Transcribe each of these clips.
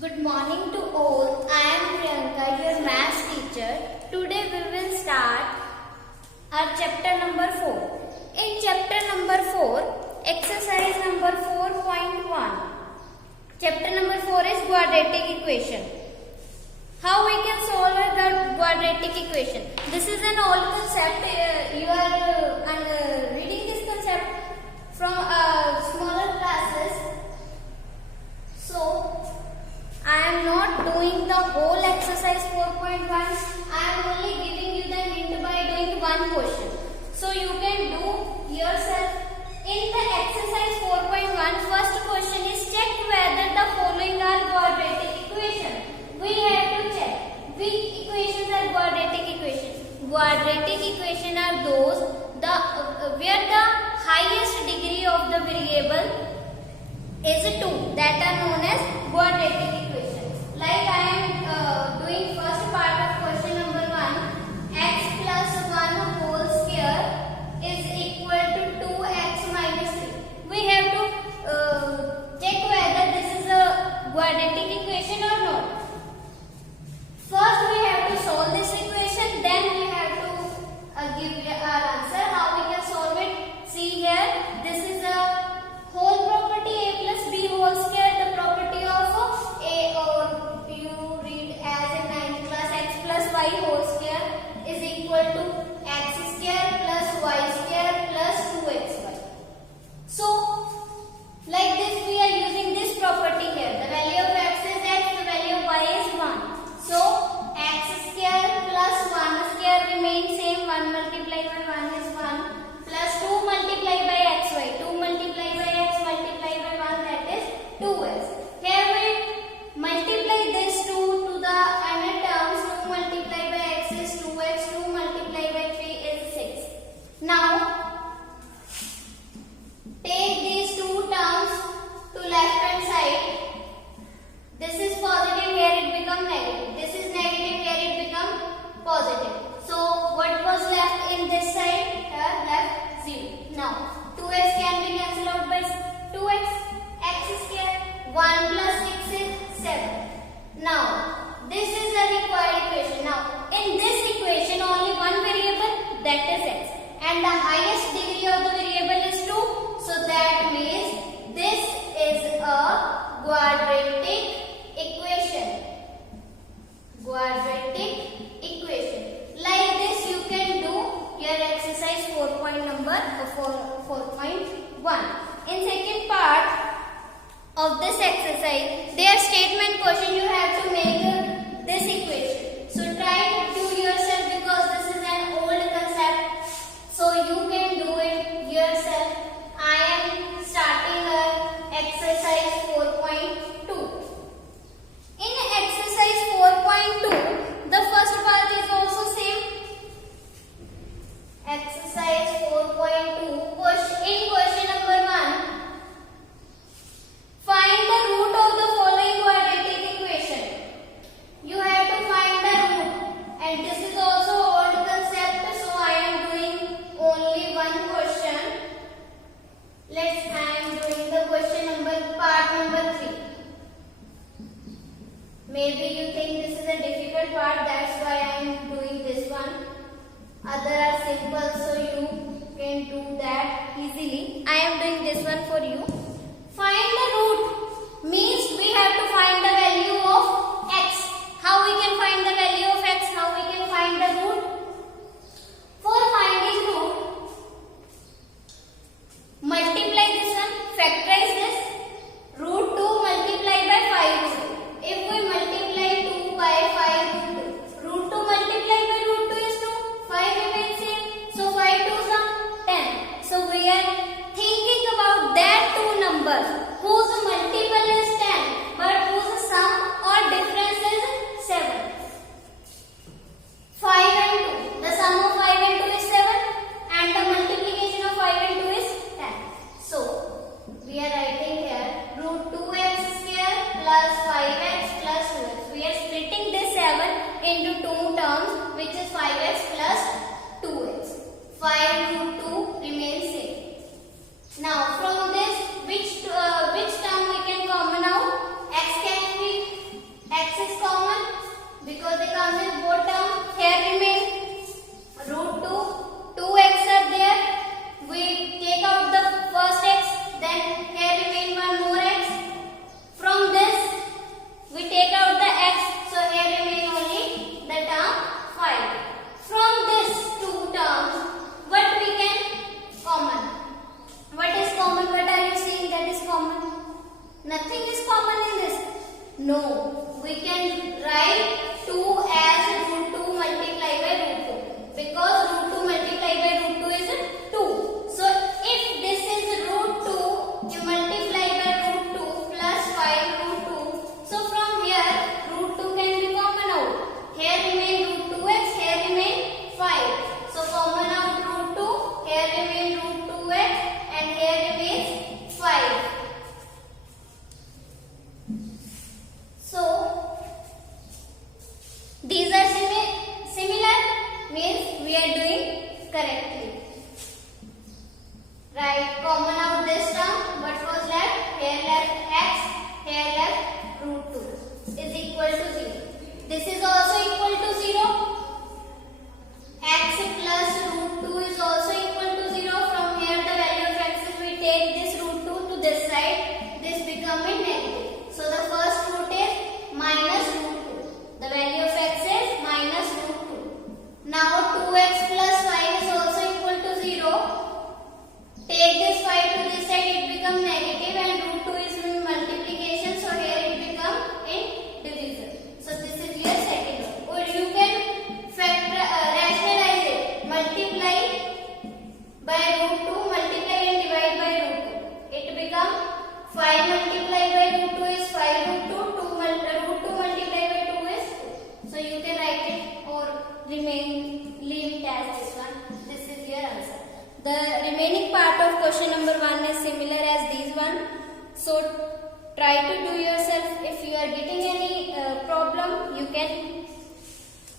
Good morning to all. I am Priyanka, your maths teacher. Today we will start our chapter number 4. In chapter number 4, exercise number 4.1. Chapter number 4 is quadratic equation. How we can solve the quadratic equation? This is an old concept. You are reading this concept from smaller classes. So, I am not doing the whole exercise 4.1. I am only giving you the hint by doing one question. So, you can do yourself. In the exercise 4.1, first question is check whether the following are quadratic equations. We have to check which equations are quadratic equations. Quadratic equations are those where the highest degree of the variable is 2, that are known as quadratic equations. Like I am doing first part of question number 1, x plus 1 whole square is equal to 2x minus 3. We have to check whether this is a quadratic equation or not. First we have to solve this equation, then we have to give our answer. How we can solve it? See here, this is a whole property a plus b whole square. The property of a, or you read as in 9th class, x plus y whole square is equal to x square plus y square plus 2xy. So, like this we are using this property here. The value of x is x, the value of y is 1. So, x square plus 1 square remains same. 1 multiplied by 1 is 1 plus 2 multiplied by xy. 2 multiplied by x multiplied by 1, that is 2x. Here we multiply this 2 to the other terms. 2 multiplied by x is 2x. 2 multiplied by 3 is 6. Now, take these two terms to left hand side. This is positive, here it becomes negative. This is negative, here it becomes positive. So, what was left in this side? Here left 0. Now, 2x can be cancelled out by 2x, x square, 1 plus 6 is 7. Now, this is the required equation. Now, in this equation, only one variable, that is x. And the highest degree of the variable is 2. So, that means this is a quadratic equation. Quadratic equation. Like this you can do your exercise 4.1. In second part of this exercise, their statement question, you have to make this equation. So try to do yourself because this is an old concept. So you can do it yourself. I am starting exercise 4.2. In exercise 4.2, the first part is also same. Exercise 4.2, in question number 1, find the root of the following quadratic equation. You have to find the root, and this is also old concept, so I am doing only one question. I am doing the question part number 3. Maybe you think this is a difficult part, that's why I am doing this one. Other are simple, so you can do that easily. I am doing this one for you. Find the root means we have to find the value of x. How we can find the value of x? How we can find the root? For finding root, multiply this one, factorize this. Root 2 multiplied by 5. If we multiply 2 by 5 root 2, root 2 multiplied by root 2 is 2, 5 remains same. So 5 2 is 10. So we are thinking about that two numbers whose multiple is 10 but whose sum or difference is 7. 5 and 2. The sum of 5 and 2 is 7 and the multiplication of 5 and 2 is 10. So we are writing here root 2x square plus 5x plus 2x. We are splitting this 7 into two terms, which is 5x plus 2x. 5 root 2 remains same. Now from this, which term we can common out? X can be No, we can write 2 as root 2 multiplied by root 2 because root 2 multiplied by root 2 is 2. So if this is root 2 you multiply by root 2 plus 5 root 2. So from here root 2 can be common out. Here remain root 2x, here remain 5. So common out root 2, here remain root 2x and here remains 5. So these are similar means we are doing correctly. Right, common out this term. What was left? Here left x, here left root 2 is equal to 0. This is also equal to 0. X plus root 2 is also equal to 0. From here the value of x is we take this root 2 to this side. This becoming negative. So the first root is minus root 2. The value of x is minus root 2. Now 2x plus 5 is also equal to 0. Take this 5 to this side, it becomes negative and root 2 is multiplication. So here it becomes in divisor. So this is your second one. Or you can rationalize it. Multiply by root 2, multiply and divide by root 2. It becomes 5 multiplied by root 2 is 5 root 2. Root 2 multiplied by 2 is 2. So you can write it or leave it as this one. This is your answer. The remaining part of question number 1 is similar as this one. So try to do yourself. If you are getting any problem, you can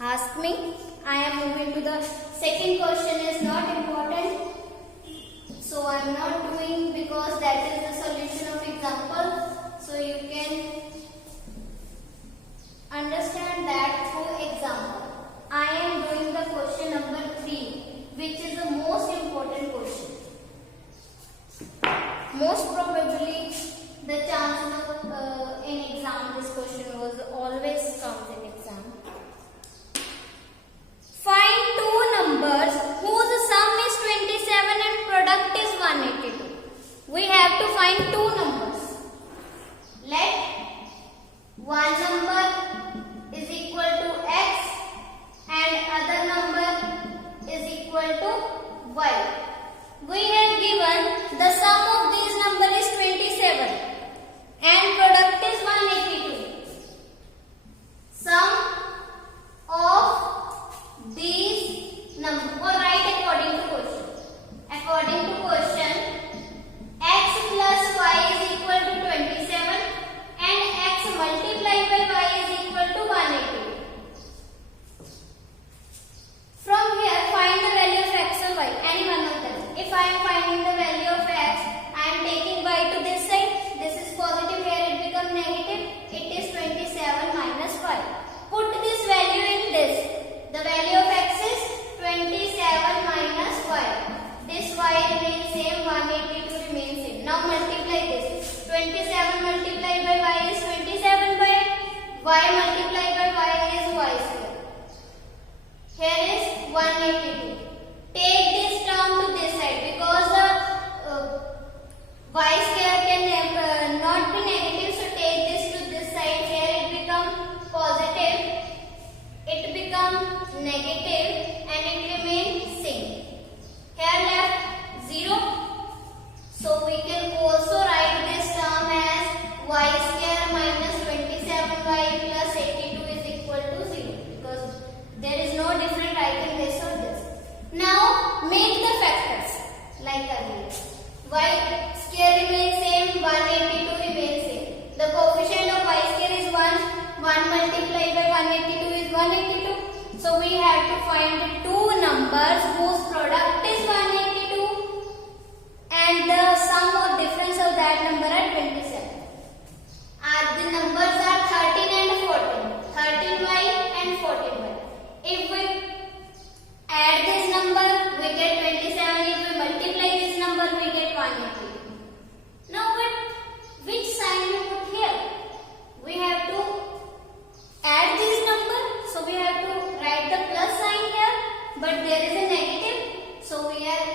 ask me. I am moving to the second question is not important. So I am not doing because that is the solution of example. So you can understand that through example. I am doing the question number 3, which is the most important question. Most probably the chance of in exam this question was always comes in exam. Find two numbers whose sum is 27 and product is 182. We have to find two numbers. Let one number is equal to x and other number is equal to y. We have given the sum of these number is 27 and product is 182. Sum of these numbers, or write according to question. According to question, x plus y is equal to 27 and x multiplied by y is equal to 180. From here, find the value of x or y, any one of them. If I am finding the value of x, I am taking y to this side. This is positive, here it becomes negative. It is 27 minus y. Put this value in this. The value of x is 27 minus y. This y remains same, 182 remains same. Now multiply this. 27 multiplied by y is 27 by y multiplied by y is y square. Here is 182. Take this term to this side because the y square can not be negative. So take this to this side. Here it becomes positive. It becomes negative and it remains same. Here left 0. So we can also write this term as y square minus 27y plus 82 is equal to 0 because there is no difference writing this or this. Now make the factors like earlier. Y square remains same, 182 remains same. The coefficient of y square is 1. 1 multiplied by 182 is 182. So we have to find the two numbers whose product is 182 and the sum or difference of that number are 27. The numbers are 13 and 14. 13y and 14y. If we add this number, we get 27. If we multiply this number, we get 180. Now, which sign we put here? We have to add this number. So, we have to write the plus sign here. But there is a negative. So, we are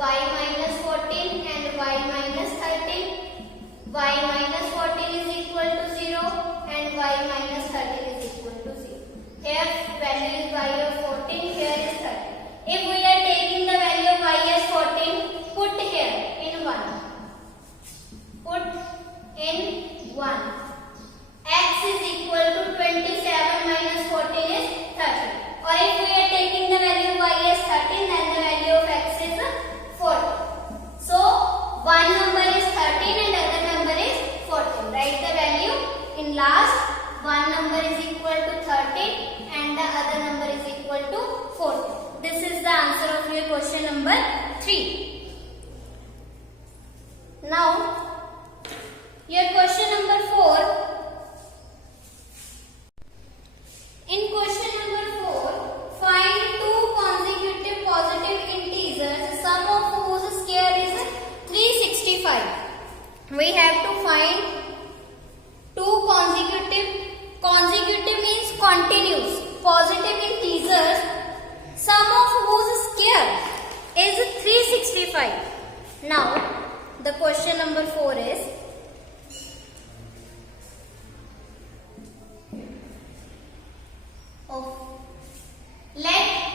y minus 14 and y minus 13. Y minus 14 is equal to 0 and y minus 13 is equal to 0. Here value is y of 14, here is 13. If we are taking the value of y as 14, put here in 1. Put in 1. X is equal to 27 minus 14 is 30. Or if we are taking the value of y as 13, then the value of x is 40. So one number is 13 and other number is 14. Write the value in last. One number is equal to 13 and the other number is equal to 14. This is the answer of your question number 3. Now your question number 4. In question number 4, find two consecutive positive integers, sum of whose square is 365. We have to find two consecutive means continuous, positive integers, sum of whose square is 365. Now, the question number 4 is, let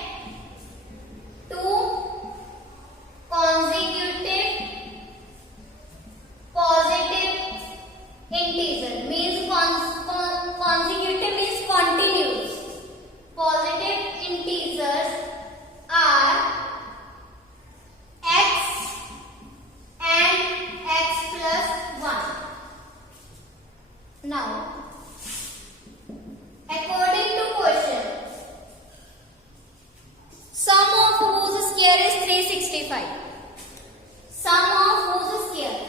two consecutive positive integer means consecutive means continuous. Positive integers are x and x plus 1. Now, according to question, sum of whose square is 365. Sum of whose square?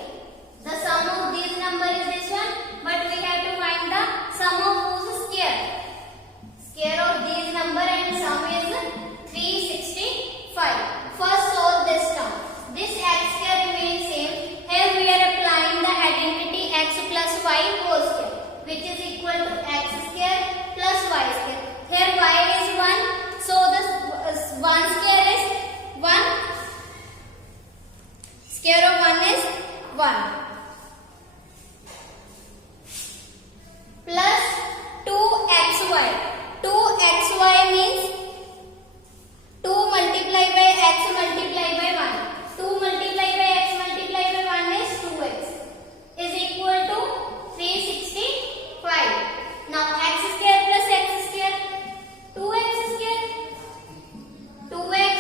The sum of these number is this one, but we have to find the sum of whose square. Square of these number and sum is 365. First solve this term. This x square remains same. Here we are applying the identity x plus y whole square, which is equal to x square plus y square. Here y is 1, so the 1 square is 1. Square of 1 is 1. Plus 2xy. 2xy means 2 multiplied by x multiplied by 1. 2 multiplied by x multiplied by 1 is 2x is equal to 365. Now x square plus x square, 2x square, 2x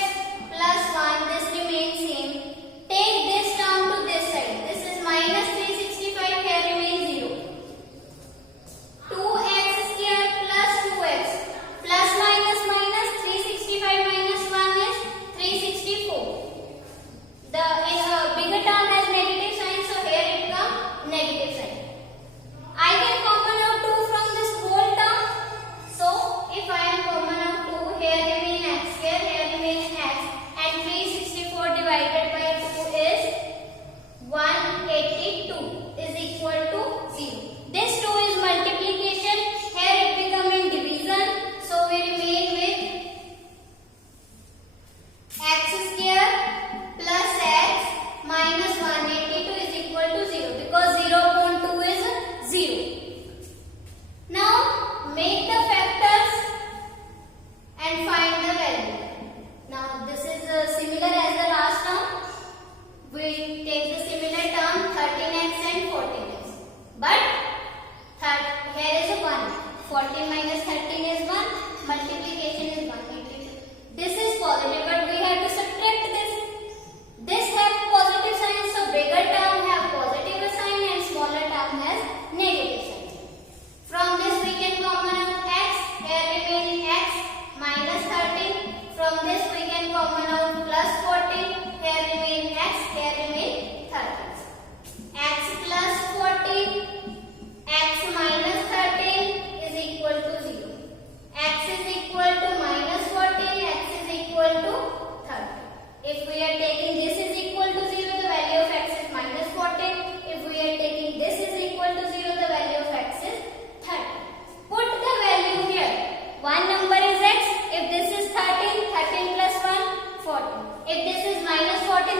plus 1, this remains same. Take this term to this side. This is my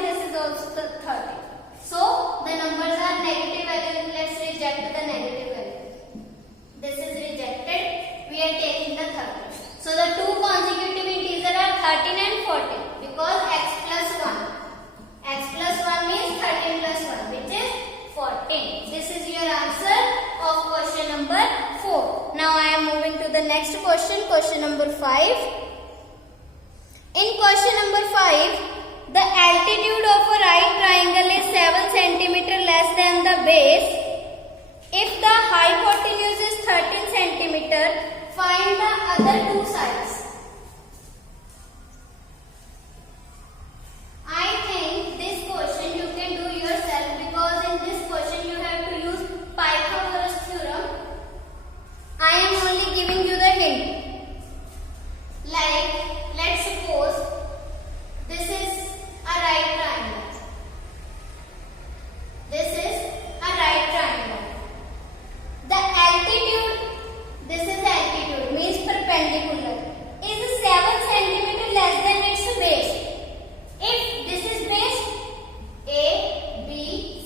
this is also the 30. So the numbers are negative value. Let's reject the negative value. This is rejected. We are taking the 30. So the two consecutive integers are 13 and 14 because x plus 1. X plus 1 means 13 plus 1, which is 14. This is your answer of question number 4. Now I am moving to the next question, question number 5. In question number 5, the altitude of a right triangle is 7 cm less than the base. If the hypotenuse is 13 cm, find the other two sides. I think this question you can do yourself because in this question you have to use Pythagoras theorem. I am only giving you the hint. Like, let's suppose this is a right triangle. This is a right triangle. The altitude, this is altitude, means perpendicular, is 7 cm less than its base. If this is base, A, B,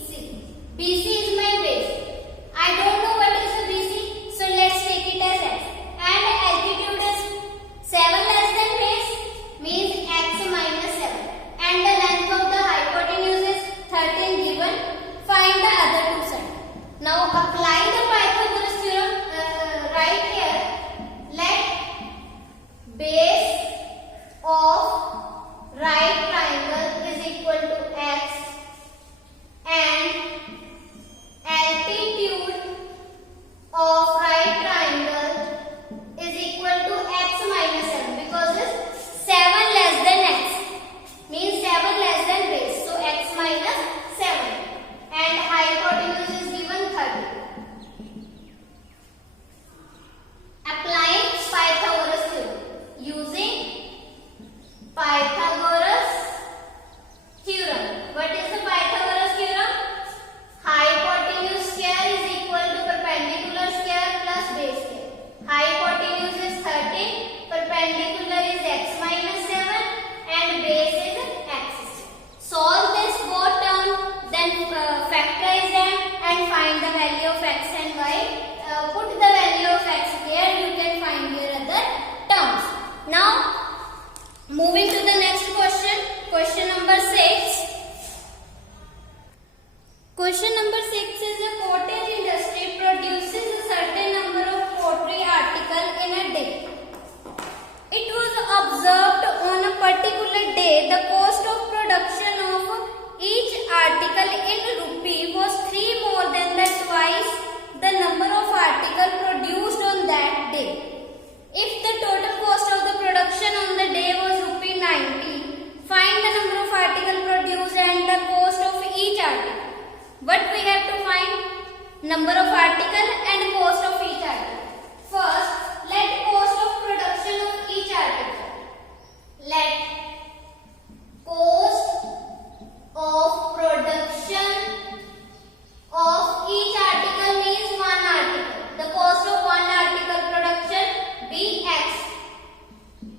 C. BC is my base. I don't know what is the BC, so let's take it as x. And altitude is 7 less than base, means x minus 7. And the length of the hypotenuse is 13 given. Find the other two sides. Now apply the Pythagoras theorem right here. Let base of right triangle is equal to x and altitude of right triangle is equal to x minus 7 because it's 7 less than x, means 7 less than base, so x minus 7, and hypotenuse is given 30. Applying Pythagoras theorem. Using Pythagoras theorem. What is the Pythagoras theorem? Hypotenuse square is equal to perpendicular square plus base square. Hypotenuse is 13, perpendicular is x minus 7 and base is x. Solve this both term, then factorize them and find the value of x and y. Put the value of x there, you can find your other terms. Now, moving to the next question, question number 6. Question number 6 is a cottage industry produces a certain number of pottery articles in a day. It was observed on a particular day the cost of production of each article in rupee was 3 more than the twice the number of articles produced on that day. If the total cost of the production on the day was rupee 90, find the number of articles produced and the cost of each article. What we have to find? Number of articles and cost of each article. First, let cost of production of each article. Let cost of production of each article means one article. The cost of one article production be x.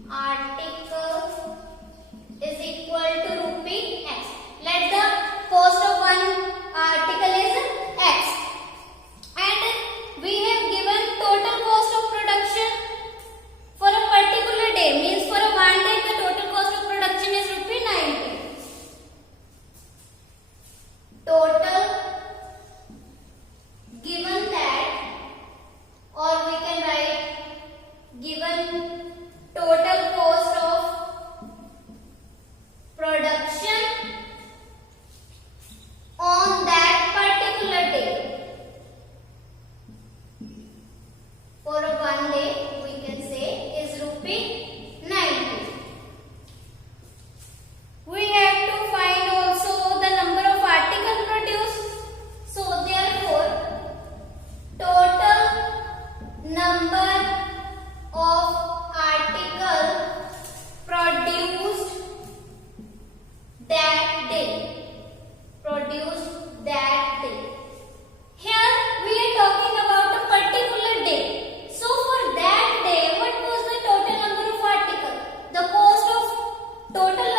Article is equal to rupee x. Let the cost of one article is x. And we have given total cost of production for a particular day, means for a one day the total cost of production is rupee 90. Total given that, or we can write given total cost of production on that particular day. For a one day we can say is rupee 90. We have to find also the number of articles produced. So therefore total number of articles produced that day. Here we are talking about a particular day. So for that day, what was the total number of articles? The cost of total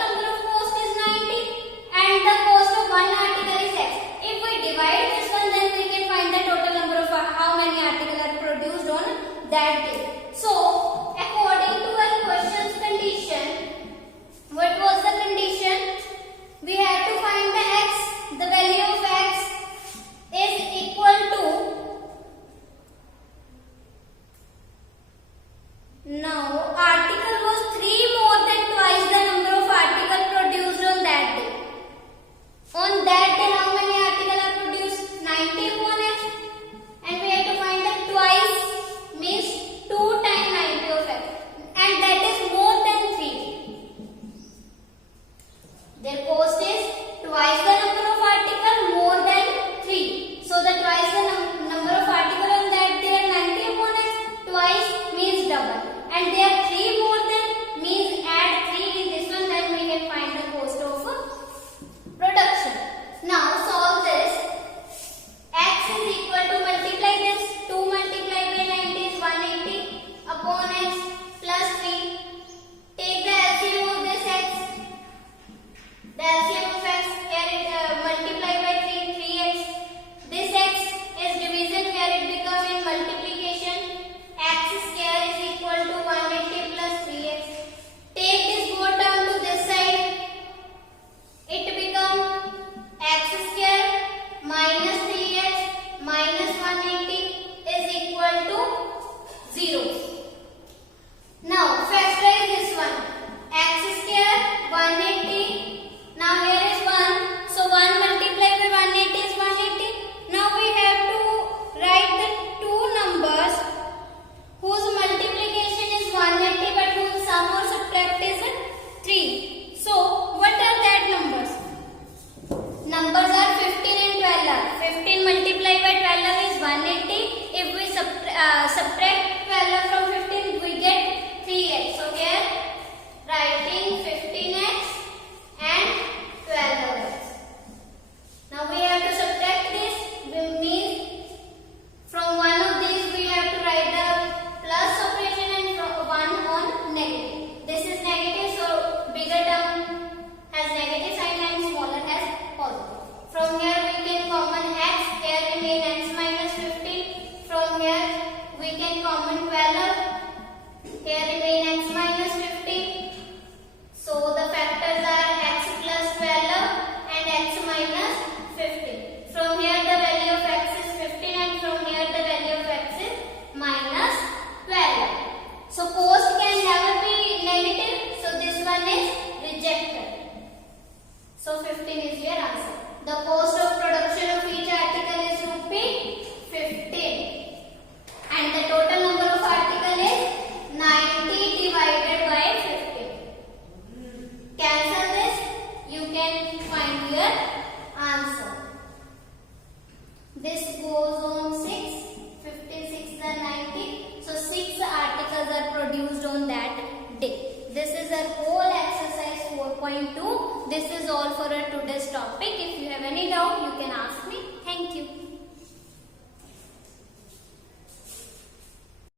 number of cost is 90. Their cost is twice the number of article more than 3. So the twice the number of article on that they are 90 upon x, twice means double. And they are 3 more than means add 3 in this one, then we can find the cost of production. Now solve this. X is equal to multiply this. 2 multiplied by 90 is 180 upon x plus 3. Take the LCM of this x. The LCM of x here is multiplied by 3x. This x is division where it becomes in multiplication. X square is equal to 180 plus 3x. Take this both term to this side. It becomes x square minus 3x minus 180 is equal to 0. Now factorize this one. X square 180. Now here is 1. So 1 multiplied by 180 is 180. Now we have to write the two numbers whose multiplication is 180 but whose sum or subtract is 3. So what are that numbers? Numbers are 15 and 12. 15 multiplied by 12 is 180. If we subtract 12 from 15, we get 3x. So here writing 15x and 12x. Now we have to subtract this. Means from one of these we have to write the plus operation and from one on negative. This is negative, so bigger term has negative sign and smaller has positive. From here we can common x. Here remain x minus 15. From here we can common 12. Here remain x minus 15. So the factors are x plus 12 and x minus 15. From here the value of x is 15 and from here the value of x is minus 12. So cost can never be negative. So this one is rejected. So 15 is your answer. The cost of production of each article is rupee 15. And the total number of article is 90 divided by 15. Cancel this. You can find your answer. This goes on 6. 15, 6 and 90. So 6 articles are produced on that day. This is our whole exercise 4.2. This is all for our today's topic. If you have any doubt, you can ask me. Thank you.